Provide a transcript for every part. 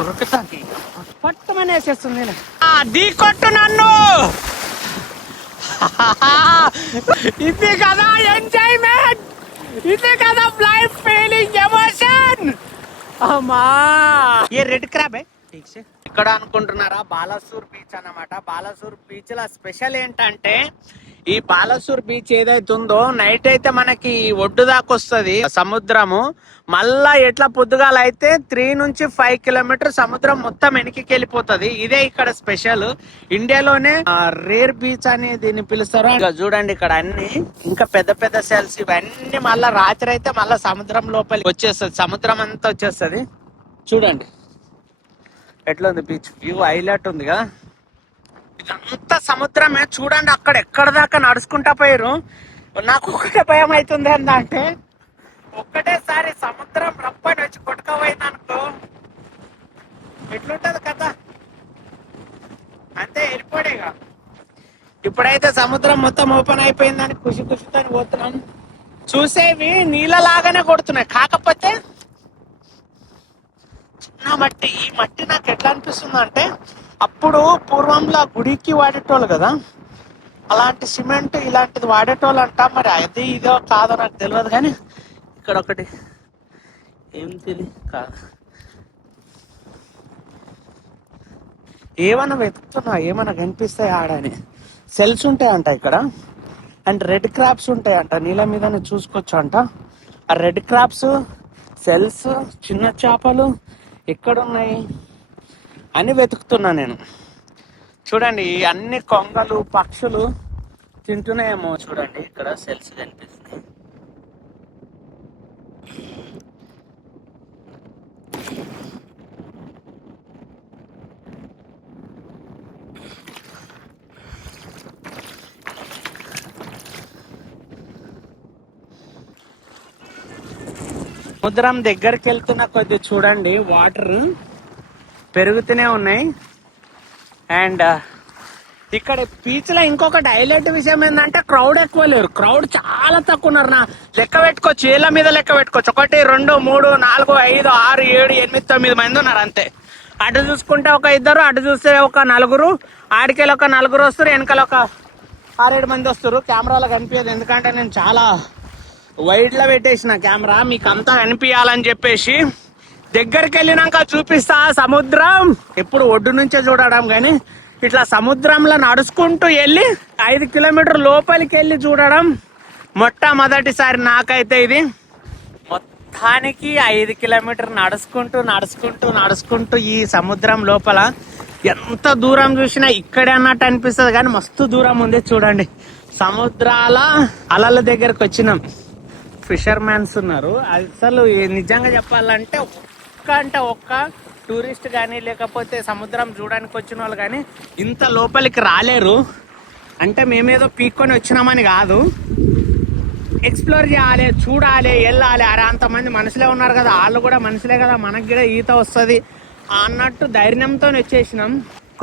ఉరుకుతాకి పట్టమని వేసేస్తుంది. ఢీ కొట్టు నన్ను. ఇది కదా ఎంజాయ్మెంట్, ఇది కదా లైఫ్ ఫీలింగ్, ఎమోషన్. అమ్మా ఏ రెడ్ క్రాబ్ ఇక్కడ అనుకుంటున్నారా? బాలాసూర్ బీచ్ అన్నమాట. బాలాసూర్ బీచ్ లో స్పెషల్ ఏంటంటే, ఈ బాలాసూర్ బీచ్ ఏదైతే ఉందో నైట్ అయితే మనకి ఒడ్డు దాకా వస్తుంది సముద్రము. మళ్ళా ఎట్లా పొద్దుగాల అయితే 3 నుంచి 5 కిలోమీటర్ సముద్రం మొత్తం వెనక్కి వెళ్ళిపోతుంది. ఇదే ఇక్కడ స్పెషల్. ఇండియాలోనే రేర్ బీచ్ అని దీన్ని పిలుస్తారు. చూడండి ఇక్కడ అన్ని ఇంకా పెద్ద పెద్ద సెల్స్ ఇవన్నీ మళ్ళా రాత్రి అయితే మళ్ళా సముద్రం లోపలికి వచ్చేస్తుంది. సముద్రం అంతా వచ్చేస్తుంది. చూడండి ఎట్లా ఉంది బీచ్ వ్యూ, హైలైట్ ఉంది కదా. ఇదంతా సముద్రమే. చూడండి అక్కడ ఎక్కడ దాకా నడుచుకుంటా పోయారు. నాకు ఒకటే భయం అవుతుంది ఏంటంటే, ఒక్కటేసారి సముద్రం రప్పని వచ్చి కొట్టుకపోయింది అనుకో ఎట్లుంటది కదా. అంతే వెళ్ళిపోడేగా. ఇప్పుడైతే సముద్రం మొత్తం ఓపెన్ అయిపోయిందని ఖుషి ఖుషితో పోతున్నాం. చూసేవి నీళ్ళలాగానే కొడుతున్నాయి, కాకపోతే చిన్న మట్టి. ఈ మట్టి నాకు ఎట్లా అనిపిస్తుంది అంటే, అప్పుడు పూర్వంలో గుడికి వాడేటోళ్ళు కదా, అలాంటి సిమెంట్ ఇలాంటిది వాడేటోళ్ళు అంట. మరి అది ఇదో కాదో నాకు తెలియదు, కానీ ఇక్కడ ఒకటి ఏం తెలియదు కాదు. ఏమన్నా వెతుకుతున్నా, ఏమన్నా కనిపిస్తాయి ఆడని. సెల్స్ ఉంటాయంట ఇక్కడ, అండ్ రెడ్ క్రాబ్స్ ఉంటాయంట. నీళ్ళ మీద చూసుకోవచ్చు అంట. ఆ రెడ్ క్రాబ్స్, సెల్స్, చిన్న చేపలు ఎక్కడున్నాయి అని వెతుకుతున్నా నేను. చూడండి అన్ని కొంగలు పక్షులు తింటున్నాయేమో. చూడండి ఇక్కడ సెల్స్ కనిపిస్తున్నాయి. సముద్రం దగ్గరికి వెళ్తున్న కొద్ది చూడండి వాటర్ పెరుగుతూనే ఉన్నాయి. అండ్ ఇక్కడ బీచ్ లో ఇంకొకటి హైలైట్ విషయం ఏంటంటే, క్రౌడ్ ఎక్కువ లేరు. క్రౌడ్ చాలా తక్కువ ఉన్నారు. నా లెక్క పెట్టుకోవచ్చు, ఏళ్ళ మీద లెక్క పెట్టుకోవచ్చు. 1 2 3 4 5 6 7 8 9 మంది ఉన్నారు అంతే. అటు చూసుకుంటే ఒక 2, అటు చూస్తే ఒక 4, ఆడికెళ్ళి ఒక 4 వస్తారు, వెనకాల ఒక 6 7 మంది వస్తారు. కెమెరాలో కనిపించదు, ఎందుకంటే నేను చాలా వైడ్ లో పెట్టేసిన కెమెరా మీకు అంతా కనిపించాలని చెప్పేసి. దగ్గరికి వెళ్ళినాక చూపిస్తా సముద్రం. ఎప్పుడు ఒడ్డు నుంచే చూడడం, కానీ ఇట్లా సముద్రంలో నడుచుకుంటూ వెళ్ళి 5 కిలోమీటర్ లోపలికి వెళ్ళి చూడడం మొట్టమొదటిసారి నాకైతే. ఇది మొత్తానికి 5 కిలోమీటర్ నడుచుకుంటూ ఈ సముద్రం లోపల ఎంత దూరం చూసినా ఇక్కడే అన్నట్టు అనిపిస్తుంది, కానీ మస్తు దూరం ఉంది. చూడండి సముద్రాల అలల దగ్గరకు వచ్చినాం. ఫిషర్మ్యాన్స్ ఉన్నారు. అసలు నిజంగా చెప్పాలంటే ఒక్క టూరిస్ట్ కానీ లేకపోతే సముద్రం చూడడానికి వచ్చిన వాళ్ళు కానీ ఇంత లోపలికి రాలేరు. అంటే మేమేదో పీక్కొని వచ్చినామని కాదు, ఎక్స్ప్లోర్ చేయాలి, చూడాలి, వెళ్ళాలి. అరే అంతమంది మనుషులే ఉన్నారు కదా, వాళ్ళు కూడా మనుషులే కదా, మనకి కూడా ఈత వస్తుంది అన్నట్టు ధైర్యంతో వచ్చేసినాం.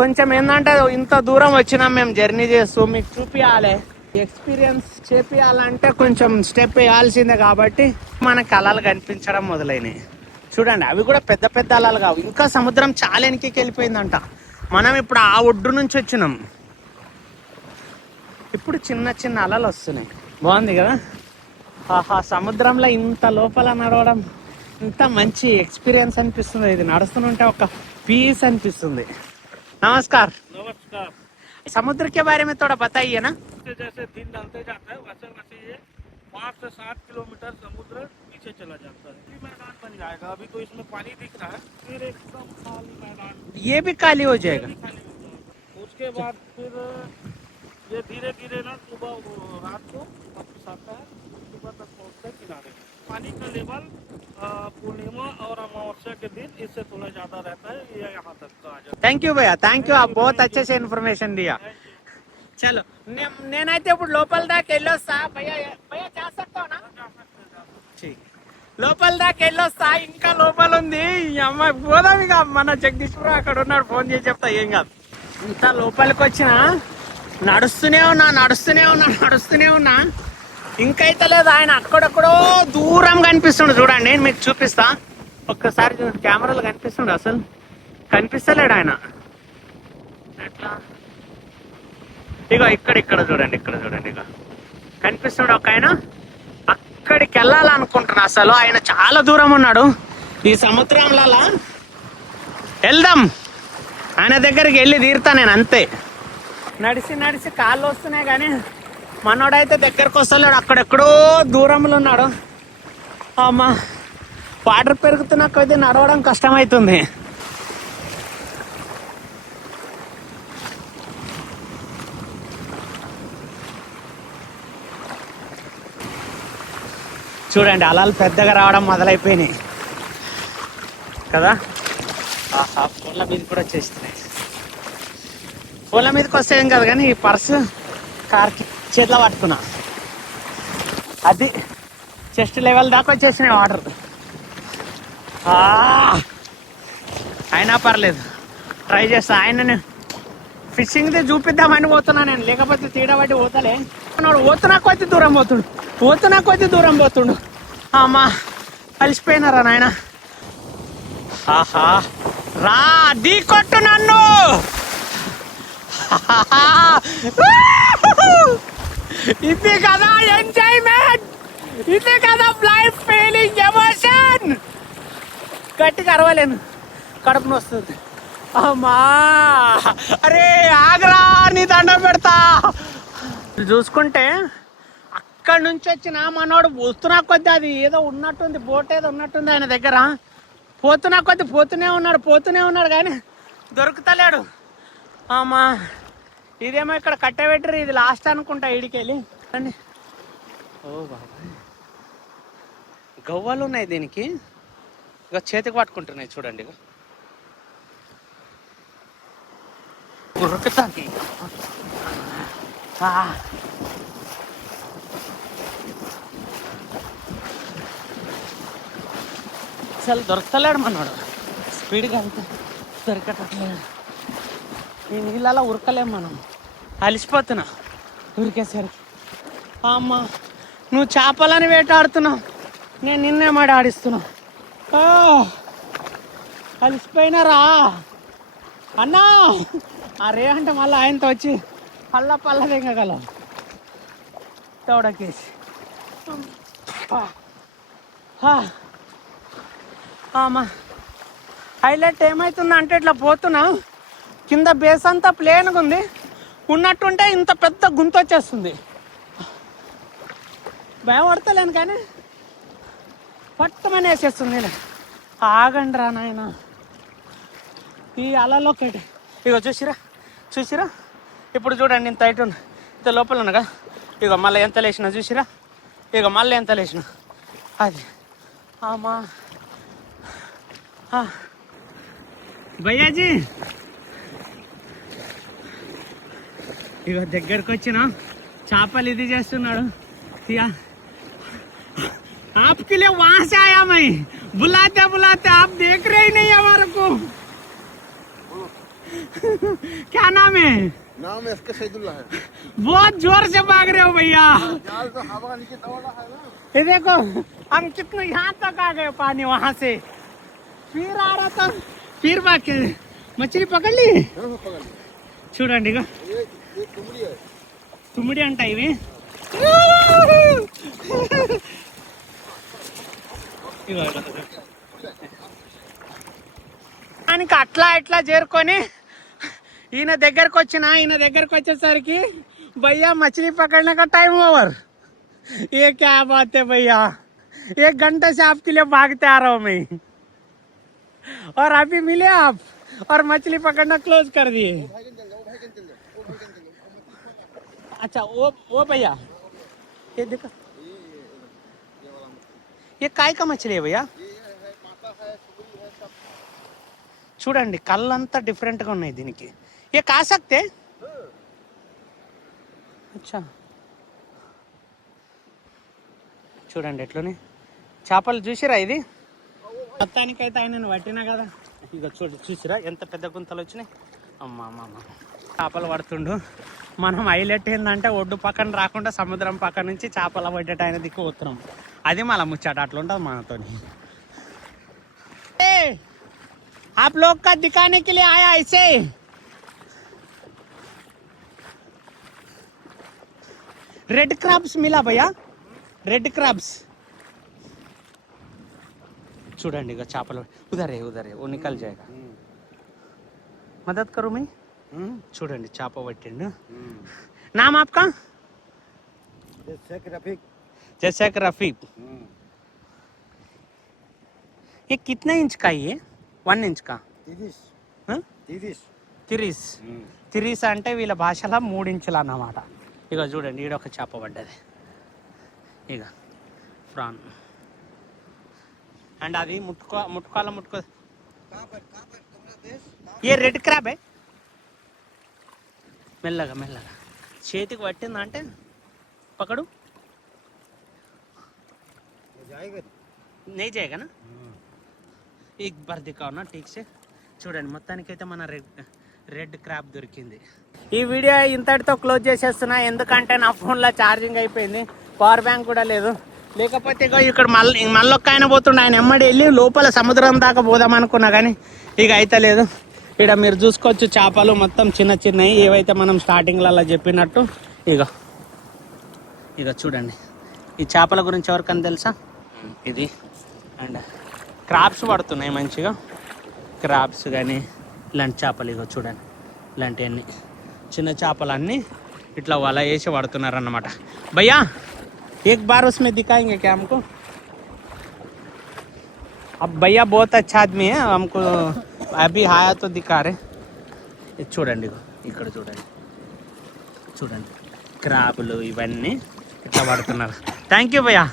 కొంచెం ఏంటంటే ఇంత దూరం వచ్చినాం మేము జర్నీ చేస్తూ, మీకు చూపించాలి, ఎక్స్పీరియన్స్ చేపియాలంటే కొంచెం స్టెప్ వేయాల్సిందే. కాబట్టి మనకు అలలు కనిపించడం మొదలైనవి. చూడండి అవి కూడా పెద్ద పెద్ద అలలు కావు, ఇంకా సముద్రం చాలా వెనక్కి వెళ్ళిపోయిందంట. మనం ఇప్పుడు ఆ ఒడ్డు నుంచి వచ్చినాం, ఇప్పుడు చిన్న చిన్న అలలు వస్తున్నాయి. బాగుంది కదా. ఆహా, సముద్రంలో ఇంత లోపల నడవడం ఇంత మంచి ఎక్స్పీరియన్స్ అనిపిస్తుంది. ఇది నడుస్తుంటే ఒక పీస్ అనిపిస్తుంది. నమస్కార్. नमस्कार। समुद्र के बारे में थोड़ा बताइए ना। जैसे दिन ढलते जाता है वैसे वैसे ये 5 से 7 किलोमीटर समुद्र पीछे चला जाता है। ये मैदान बन जाएगा। अभी तो इसमें पानी दिख रहा है, फिर एकदम खाली मैदान, ये भी खाली हो जाएगा। उसके बाद फिर ये धीरे धीरे ना सुबह रात को वापस आता है, सुबह तक पहुँचता है किनारे। पानी का लेवल पूर्णिमा और अमावस्या के दिन इससे थोड़ा ज्यादा रहता है, ये यहाँ तक का आ जाता है। థ్యాంక్ యూ భయ్యా, థ్యాంక్ యూ. आप बहुत अच्छे से इन्फॉर्मेशन दिया. చలో నేనైతే ఇప్పుడు లోపల దాకా వెళ్ళొస్తా. భయ్యా భయ్యా చేస్తానా లోపల దాకా వెళ్ళొస్తా. ఇంకా లోపల ఉంది. ఈ అమ్మాయి పోదాం ఇక. మన జగదీశ్వరం అక్కడ ఉన్నాడు, ఫోన్ చేసి చెప్తా. ఏం కాదు. ఇంత లోపలికి వచ్చిన నడుస్తూనే ఉన్నా ఇంకైతే లేదు. ఆయన అక్కడెక్కడో దూరం కనిపిస్తుండు. చూడండి నేను మీకు చూపిస్తా. ఒక్కసారి కెమెరాలు కనిపిస్తుండు. అసలు కనిపిస్తలేడు ఆయన. ఎట్లా? ఇగో ఇక్కడ చూడండి, ఇగో కనిపిస్తాడు ఒక ఆయన. అక్కడికి వెళ్ళాలనుకుంటున్నా. అసలు ఆయన చాలా దూరం ఉన్నాడు ఈ సముద్రంలో. వెళ్దాం, ఆయన దగ్గరికి వెళ్ళి తీరుతా నేను అంతే. నడిచి కాళ్ళు వస్తున్నాయి కానీ మనోడైతే దగ్గరకు వస్తలేడు, అక్కడెక్కడో దూరంలో ఉన్నాడు. అమ్మా, వాటర్ పెరుగుతున్న కొద్దీ నడవడం కష్టమవుతుంది. చూడండి, అలలు పెద్దగా రావడం మొదలైపోయినాయి కదా. ఫోన్ల మీద కూడా వచ్చేస్తున్నాయి. ఫోన్ల మీదకి వస్తే ఏం కాదు కానీ ఈ పర్సు కార్కి చేతిలో పట్టుకున్నా. అది చెస్ట్ లెవెల్ దాకా వచ్చేసినాయి వాటర్. అయినా పర్లేదు, ట్రై చేస్తా. ఆయనని ఫిషింగ్ది చూపిద్దామని పోతున్నా నేను, లేకపోతే తీడబట్టి పోతలే. పోతున్నా కొద్ది దూరం పోతుండు. అమ్మా, కలిసిపోయినారా నాయన. ఆహా, రా ఢీ కొట్టు నన్ను. ఇది కదా ఎంజాయ్మెంట్, ఇది కదా లైఫ్ ఫీలింగ్, ఎమోషన్. గట్టిగా అరవలేను, కడుపును వస్తుంది. అమ్మా, అరే ఆగ్రా, నీ దండం పెడతా. చూసుకుంటే అక్కడి నుంచి వచ్చిన మనోడు వస్తున్నా కొద్ది అది ఏదో ఉన్నట్టుంది, బోట్ ఏదో ఉన్నట్టుంది ఆయన దగ్గర. పోతున్నా కొద్ది పోతూనే ఉన్నాడు కానీ దొరుకుతలేడు. అమ్మా, ఇదేమో ఇక్కడ కట్టబెట్టరు, ఇది లాస్ట్ అనుకుంటా ఈడికెళ్ళి. అండి, ఓ బాబాయ్, గవ్వలు ఉన్నాయి దీనికి. ఇక చేతికి పట్టుకుంటున్నాయి చూడండి. ఇక ఉరుకుతాకి. అసలు దొరకలేడు మనోడు, స్పీడ్గా వెళ్తే దొరకట్లేదు. ఈ నీళ్ళలో ఉరకలేము మనం, అలిసిపోతున్నా ఉరికేసరికి. అమ్మ, నువ్వు చేపలని వేటాడుతున్నావు, నేను నిన్నే మాట ఆడిస్తున్నా. అలిసిపోయినారా అన్నా? అరే అంటే మళ్ళీ ఆయనతో వచ్చి పల్ల దిగగలం తోడకేసి. అమ్మా, హైలైట్ ఏమవుతుందంటే ఇట్లా పోతున్నా, కింద బేస్ అంతా ప్లేన్గా ఉంది, ఉన్నట్టుంటే ఇంత పెద్ద గుంత వచ్చేస్తుంది. భయపడతలేను కానీ పట్టమని వేసేస్తుంది. ఆగండి రా నాయన, ఈ అలలో ఒకటి. ఇగో చూసిరా ఇప్పుడు చూడండి, ఇంత హైట్ ఉంది, ఇంత లోపల ఉన్నగా. ఇగో మళ్ళీ ఎంత లేచిన చూసిరా, ఇగో మళ్ళీ ఎంత లేచిన. అది అమ్మా, భయ్యాజీ ఇగో దగ్గరకు వచ్చిన చేపలు ఇది చేస్తున్నాడు. आपके लिए वहां से आया मैं, बुलाते बुलाते आप देख रहे ही नहीं हमारे को। क्या नाम है? नाम है इसका सैदुल्लाह है। बहुत जोर से भाग रहे हो भैया। जाल तो हवा नीचे दौड़ा है ना। ये देखो, हम कितने यहाँ तक आ गए, पानी वहां से फिर आ रहा था, फिर भाग के मछली पकड़ ली. చూడండి, ఇక తుమ్మిడి అంట ఇవి. దానికి అట్లా ఇట్లా చేరుకొని ఈయన దగ్గరకు వచ్చేసరికి भैया मछली पकड़ने का टाइम ओवर. ये क्या बात है भैया, 1 घंटे से आपके लिए भागते आ रहा हूँ मैं, और अभी मिले आप और मछली पकड़ना क्लोज कर दिए. अच्छा वो भैया, ये देखो, ये काय का मछली है भैया? చూడండి, కళ్ళంతా డిఫరెంట్గా ఉన్నాయి దీనికి. ఏ కాసక్తే? అచ్చా, చూడండి ఎట్లునే చేపలు చూసిరా. ఇది మొత్తానికైతే ఆయన పట్టినా కదా. ఇక చూసిరా ఎంత పెద్ద గుంతలు వచ్చినాయి. అమ్మ చేపలు పడుతుండు. మనం హైలైట్ ఏంటంటే ఒడ్డు పక్కన రాకుండా సముద్రం పక్క నుంచి చేపల పడ్డట ఆయన దిక్కు పోతున్నాం. అది మళ్ళీ ముచ్చట, అట్లా ఉంటుంది మనతో. आप लोग का दिखाने के लिए आया ऐसे। रेड क्रैब्स मिला भैया, रेड क्रैब्स చూడండి ఇక చేపలు ఉదరే वो निकल जाएगा। मदद करूँ मैं? చూడండి చేప పట్టిండు। नाम आपका? जैसे रफीक। ये कितना इंच का है? 1 इंच का? 30 అంటే వీళ్ళ భాషలో 3 ఇంచులు అన్నమాట। ఇక చూడండి ఈడ ఒక చేప పడ్డది ఇక ఫ్రాన్ అండ్ అది ముట్టుకో ఏ రెడ్ క్రాబ్ మెల్లగా చేతికి పట్టిందంటే పకడు नहीं जाएगा ना एक बार दिखाओ ना ठीक से। చూడండి మొత్తానికైతే మన రెడ్ క్రాబ్ దొరికింది। ఈ వీడియో ఇంతటితో క్లోజ్ చేసేస్తున్నా, ఎందుకంటే నా ఫోన్లో ఛార్జింగ్ అయిపోయింది, పవర్ బ్యాంక్ కూడా లేదు। లేకపోతే ఇక్కడ మళ్ళీ ఒక్క ఆయన పోతుండే, ఆయన ఎమ్మడి వెళ్ళి లోపల సముద్రం దాకా పోదాం అనుకున్నా కానీ ఇక అయితే లేదు। ఇక్కడ మీరు చూసుకోవచ్చు చేపలు మొత్తం చిన్నవి ఏవైతే మనం స్టార్టింగ్లలో చెప్పినట్టు ఇక చూడండి। ఈ చేపల గురించి ఎవరికైనా తెలుసా? ఇది అండ్ క్రాబ్స్ పడుతున్నాయి మంచిగా, క్రాబ్స్ కానీ ఇలాంటి చేపలు ఇగో చూడండి, ఇలాంటివన్నీ చిన్న చేపలన్నీ ఇట్లా వల వేసి పడుతున్నారు అన్నమాట। భయ్యా एक बार उसमें दिखाएंगे क्या हमको? अब भैया बहुत अच्छा आदमी है, हमको अभी आया तो दिखा रहे। చూడండి ఇక్కడ చూడండి క్రాబులు ఇవన్నీ ఇట్లా పడుతున్నారు। థ్యాంక్ యూ భయ్యా।